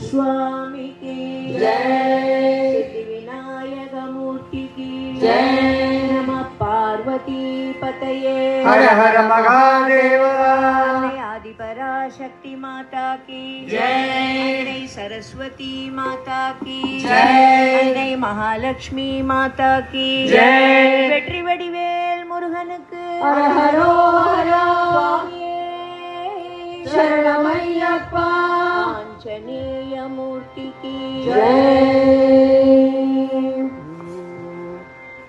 स्वामी की जय, सिद्धिविनायक मूर्ति की जय, नमः पार्वती पतये हर हर महादेव। आदि पराशक्ति माता की जय, सरस्वती माता की जय, महालक्ष्मी माता की जय, வெற்றி வடிவேல் முருகனுக்கு அரஹரோஹரா சரணமையப்பா आंजनेय मूर्ति की जय।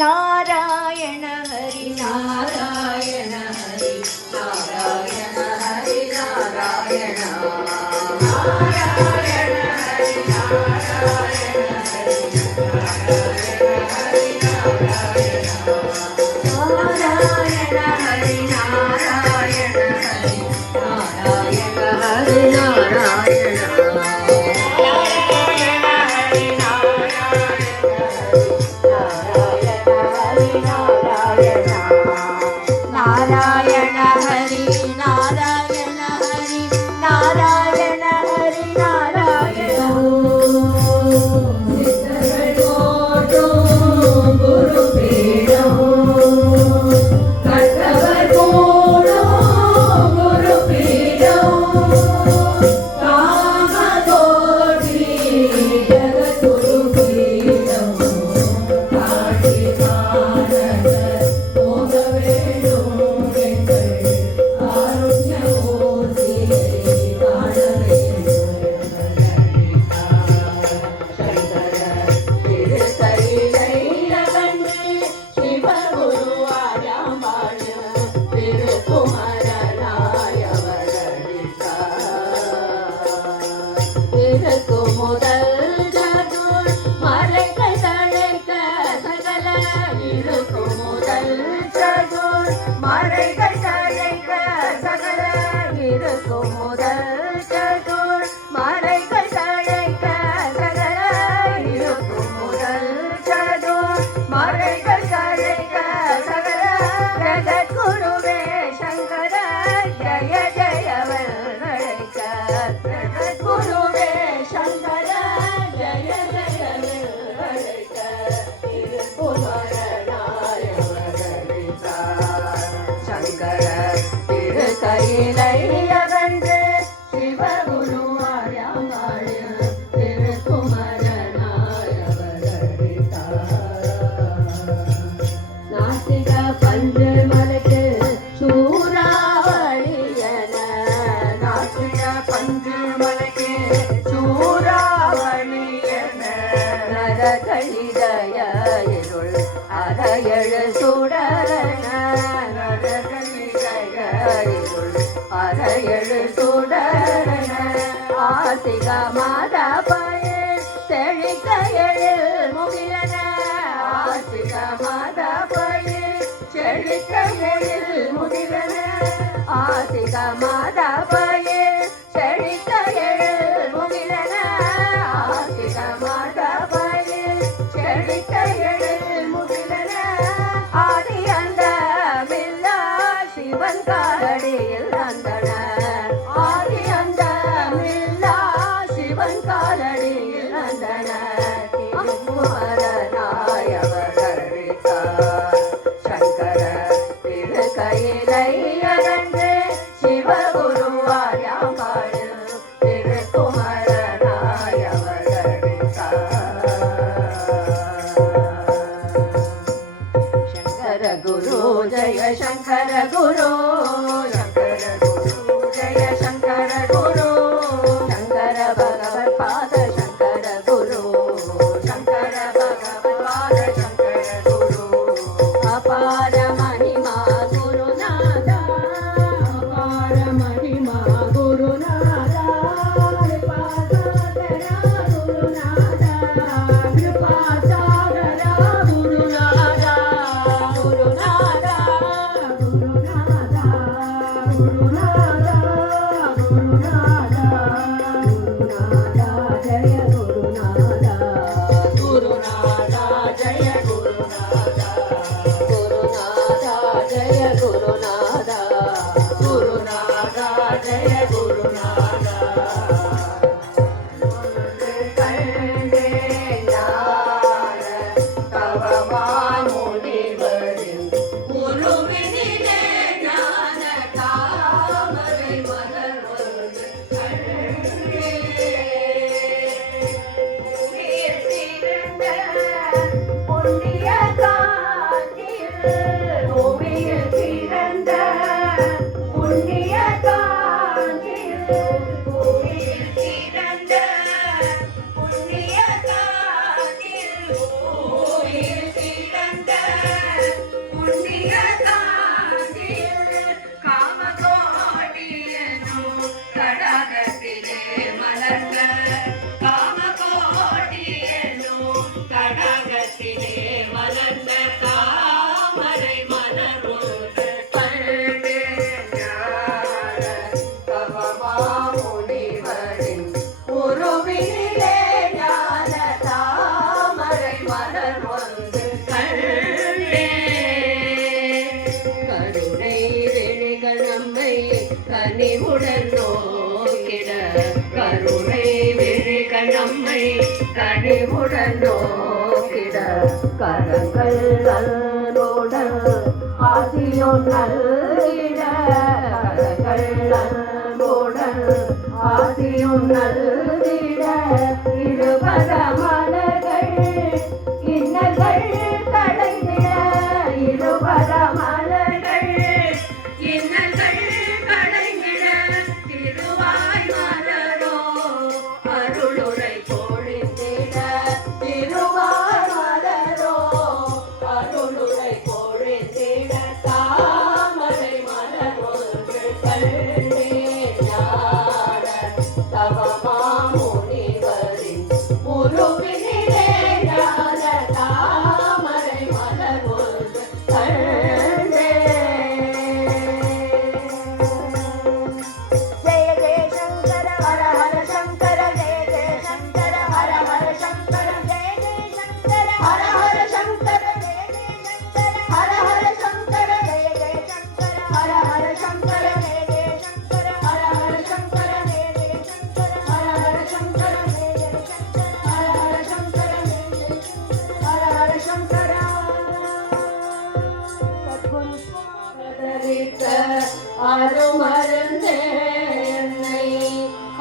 नारायण हरि नारायण हरि नारायण हरि नारायण नारायण हरि नारायण हरि नारायण हरि नारायण हरि नारायण हरि नारायण नारायण हरि नारायण हरि नारायण हरि नारायण ஆதி அந்த மில்லா சிவன் காரடியில் அந்தன जय शंकर गुरु जय शंकर गुरु शंकर भगवत्पाद शंकर गुरु शंकर भगवत्पाद शंकर गुरु अपार महिमा गुरुनाथा अपार महिमा गुरुनाथा कृपा सागरा गुरुनाथा कृपा सागरा गुरुनाथा गुरुनाथा गुरुनाथा गुरुनाथा गुरुनाथा गुरुनाथा जय गुरुनाथा गुरुनाथा जय गुरुनाथा गुरुनाथा जय गुरुनाथा गुरुनाथा जय गुरुनाथा कंडे ज्ञान तव मामुनिवरिन् गुरुविनिले ज्ञान तामரை மலர்வது கண்டே புண்ணிய காஞ்சியில் கோவில் பிறந்த புண்ணிய காஞ்சியில் கோவில் பிறந்த புண்ணிய காஞ்சியில் கோவில் பிறந்த புண்ணிய காஞ்சியில் காமகோடியனோ கடகத்திலே மலர்ந்த காமகோடியனோ கடகத்திலே மலர்ந்த தாமரை மலர்வது கண்டே ஞான தவ மாமுனிவரின் குருவினிலே ஞான தாமரை மலர்வது கண்டே கருணை விழிகள் நம்மை கனிவுடன் நோக்கிட கருணை விழிகள் நம்மை கனிவுடன் நோக்கிட கரங்கள் நல்கோடல் ஆசியோ நல்கிட கரங்கள் நல்கோடல் ஆசியோ நல்கிட இருபத மலர்கள் இன்னல்கள் களைந்திட இருபத மலர்கள் இன்னல்கள் களைந்திட திருவாய் மலரோ அருளுரை பொழிந்திட திருவாய் மலரோ அருளுரை பொழிந்திட தாமரை மலர்வது கண்டே ஞான தவ மாமுனிவரின் குருவினிலே ஞான தாமரை மலர்வது கண்டே जय जय शंकर हर हर शंकर जय जय शंकर हर हर शंकर जय जय शंकर हर हर शंकर जय जय शंकर हर हर शंकर जय जय शंकर हर हर शंकर जय जय शंकर हर हर शंकर जय जय शंकर हर हर शंकर जय जय शंकर हर हर शंकर जय जय शंकर हर हर शंकर सद्गुरु स्वागतरित அருமருந்தே என்னை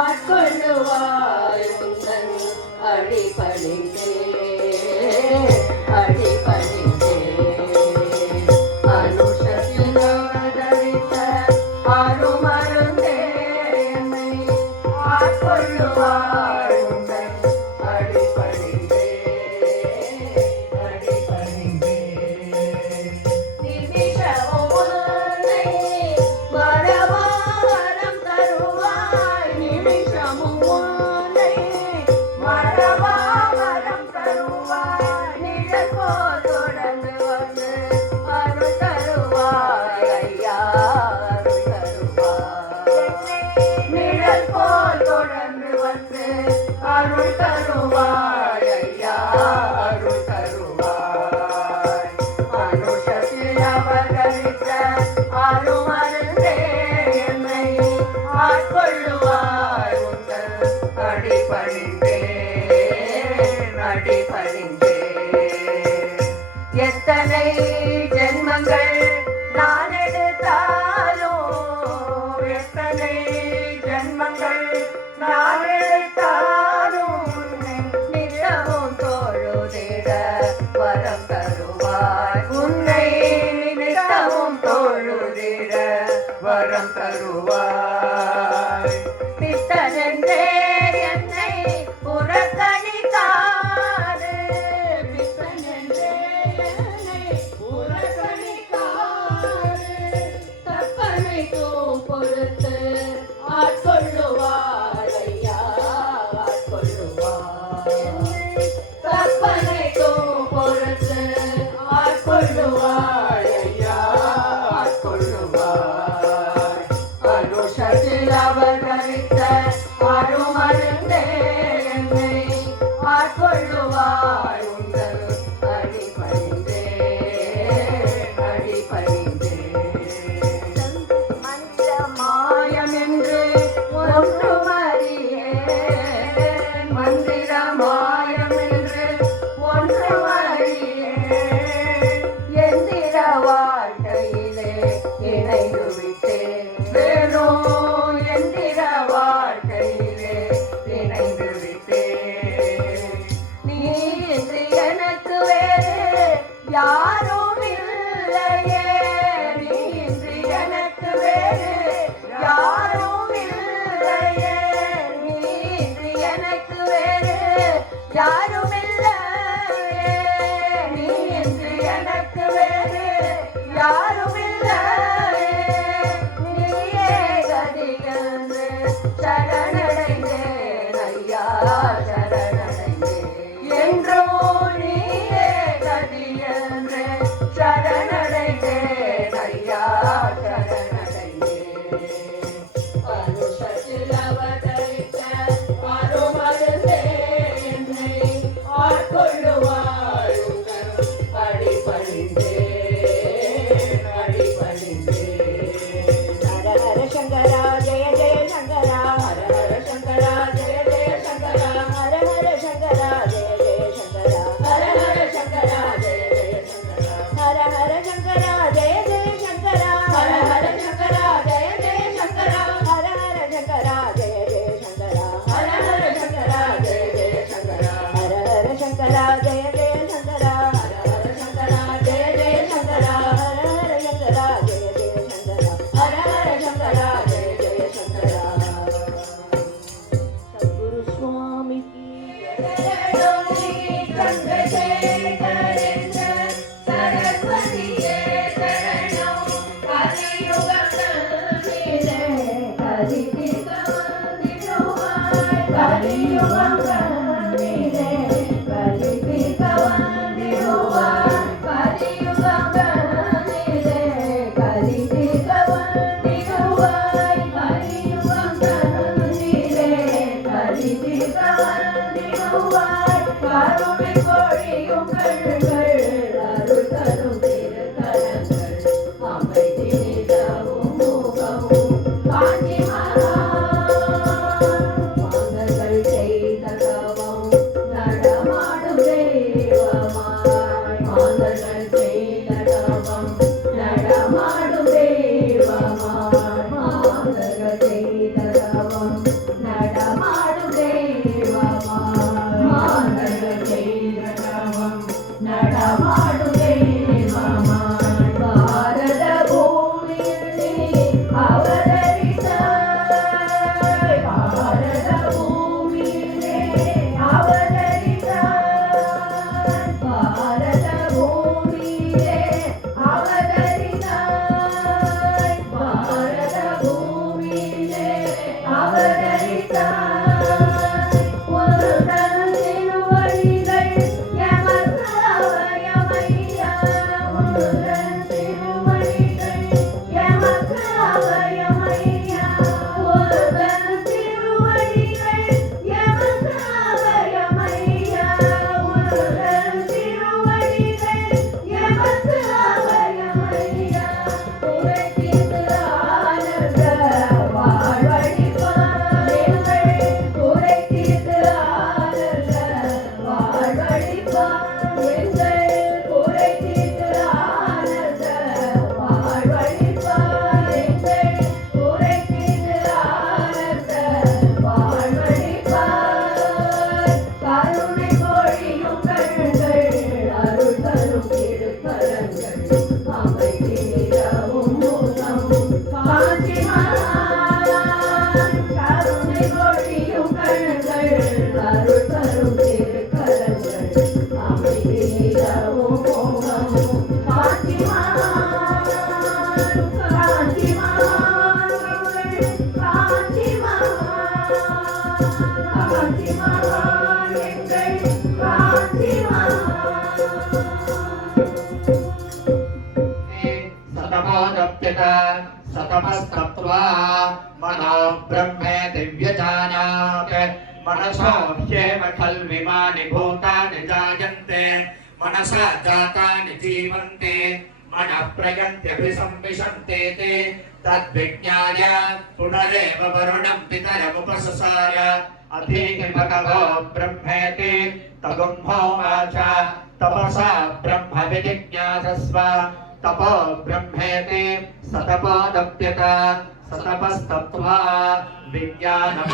ஆட்கொள்ளுவாய் உந்தன் அடிபணிந்தே அடிபணிந்தே அனுஷத்தில் அவதரித்த அருமருந்தே என்னை ஆட்கொள்ளுவாய் உந்தன் அடிபணிந்தே அடிபணிந்தே நிமிஷமும் உன்னை மறவாரம் தருவாய் நிமிஷமும் உன்னை மறவாரம் தருவாய் நிழல் போல் தொடர்ந்து வந்து அருள் தருவாய் ஐயா அருள் தருவாய் நிழல் போல் தொடர்ந்து வந்து அருள் தருவாய் ஐயா அருள் தருவாய் அனுஷத்தில் அவதரித்த அருமருந்தே என்னை ஆட்கொள்ளுவாய் உங்கள் அடிபணிந்தே அடிபணிந்தே எத்தனை ஜென்மங்கள் நான் எடுத்தாலும் எத்தனை ஜென்மங்கள் நான் எடுத்தாலும் நித்தமும் தோழுதிட வரம் தருவாய் உன்னை நித்தமும் வரம் தருவாய். பித்தனென்றே என்னை புறக்கணிக்காது, பித்தனென்றே என்னை புறக்கணிக்காது, தப்பனைக்கும் பொறுத்து ஆட்கொள்ளுவாய் ஐயா, ஆட்கொள்ளுவாய். தப்பனைக்கும் பொறுத்து ஆட்கொள்ளுவாய் ஐயா, ஆட்கொள்ளுவாய். அனுஷத்தில் அவதரித்த அருமருந்தே என்னை ஆட்கொள்ளுவாய். உங்கள் அடிபணிந்தே, அடிபணிந்தே. மந்திர மாயம் என்று ஒன்றும் அறியேன், மந்திர மாயம் என்று ஒன்றும் அறியேன். எந்திர வாழ்க்கையிலே இணைந்து விட்டேன், வெறும் எந்திர வாழ்க்கையிலே இணைந்து விட்டேன். நீ இன்று எனக்கு வேறு யாரும் இல்லையே, நீ இன்று எனக்கு வேறு யாரும் இல்லையே, நீ இன்று எனக்கு வேறு யாரும் இல்லையே, நீ இன்று எனக்கு வேறு யாரும் இல்லையே. நீயே கதிகன்று சரணடைந்தேன் ஐயா, சரணடைந்தேன். என்றோ நீயே கதிகன்று சரணடைந்தேன் ஐயா, சரணடைந்தேன். அனுஷத்தில் அவதரித்த அருமருந்தே என்னை ஆட்கொள்ளுவாய். உங்கள் அடிபணிந்தேன், அடிபணிந்தேன். ஹர ஹர சங்கரா ஜெய ஜெய சங்கரா, ஹர ஹர சங்கரா ஜெய ஜெய சங்கரா, ஹர ஹர சங்கரா ஜெய ஜெய சங்கரா, ஹர ஹர சங்கரா ஜெய ஜெய சங்கரா, ஹர ஹர சங்கரா ஜெய ஜெய சங்கரா, ஹர ஹர சங்கரா ஜெய ஜெய சங்கரா, ஹர ஹர சங்கரா ஜெய ஜெய சங்கரா, ஹர ஹர சங்கரா ஜெய ஜெய சங்கரா, ஹர ஹர சங்கரா ஜெய ஜெய சங்கரா, ஹர ஹர சங்கரா ஜெய ஜெய சங்கரா, ஹர ஹர சங்கரா ஜெய ஜெய சங்கரா, ஹர ஹர சங்கரா ஜெய ஜெய சங்கரா. சத்குரு சுவாமி கி சந்திரசேகரேந்திர சரஸ்வதியே சரணம். கலியுகத்திலே கலிதீர்க்க வந்திடுவாய், கலியுகத்திலே கலிதீர்க்க வந்திடுவாய், கலியுகத்திலே கலிதீர்க்க வந்திடுவாய், கலியுகத்திலே கலிதீர்க்க வந்திடுவாய். கருணை பொழியும் கண்கள், அருள் தரும் திருக்கரங்கள், அமைதி நிலவும் முகமும் காஞ்சி மகா. மாந்தர்கள் செய்த தவம் நடமாடும் தெய்வமாய், மாந்தர்கள் செய்த தவம் நடமாடும் தெய்வமாய், மாந்தர்கள் செய்த தவம் நடமாடும் தெய்வமாய், மாந்தர்கள் செய்த தவம் நடமாடும் தெய்வமாய். பாரத பூமியில் நீ அவதரித்தாய், பாரத பூமியிலே அவதரித்தாய், பாரத பூமியிலே அவதரித்தாய், பாரத பூமியிலே அவதரித்தாய். ஒரு தன் திருவடிகள் எமக்கு அவயமையா, ஒரு தன் திருவடிகள் எமக்கு அவயமையா, ஒரு தன் திருவடிகள் எமக்கு அவயமையா, ஒரு தன் திருவடிகள் எமக்கு அவயமையா. உரைத்திட்டு ஆனந்த வாழ்வழிப்பாய் எங்கள், உரைத்திட்டு ஆனந்த வாழ்வழிப்பாய் எங்கள், உரைத்திட்டு ஆனந்த வாழ்வழிப்பாய் எங்கள், உரைத்திட்டு ஆனந்த வாழ்வழிப்பாய். கருணை பொழியும் கண்கள், அருள் தரும் திருக்கரங்கள், அமைதி நிலவும் முகமும் காஞ்சி तपोदप्यत सतपस्तप्त्वा मनो ब्रह्मेति व्यजानात् मनसो ह्येव खल्विमानि भूतानि जायन्ते मनसा जातानि जीवन्ते मनः प्रयन्त्यभिसंविशन्ते ते तद्विज्ञाय पुनरेव वरुणं पितरमुपससार अधीहि भगवो ब्रह्मेति तगुम्होवाच तपसा ब्रह्म विजिज्ञासस्व तपो ब्रह्मेति सतपोदप्यत सतपस्तप्त्वा विज्ञानं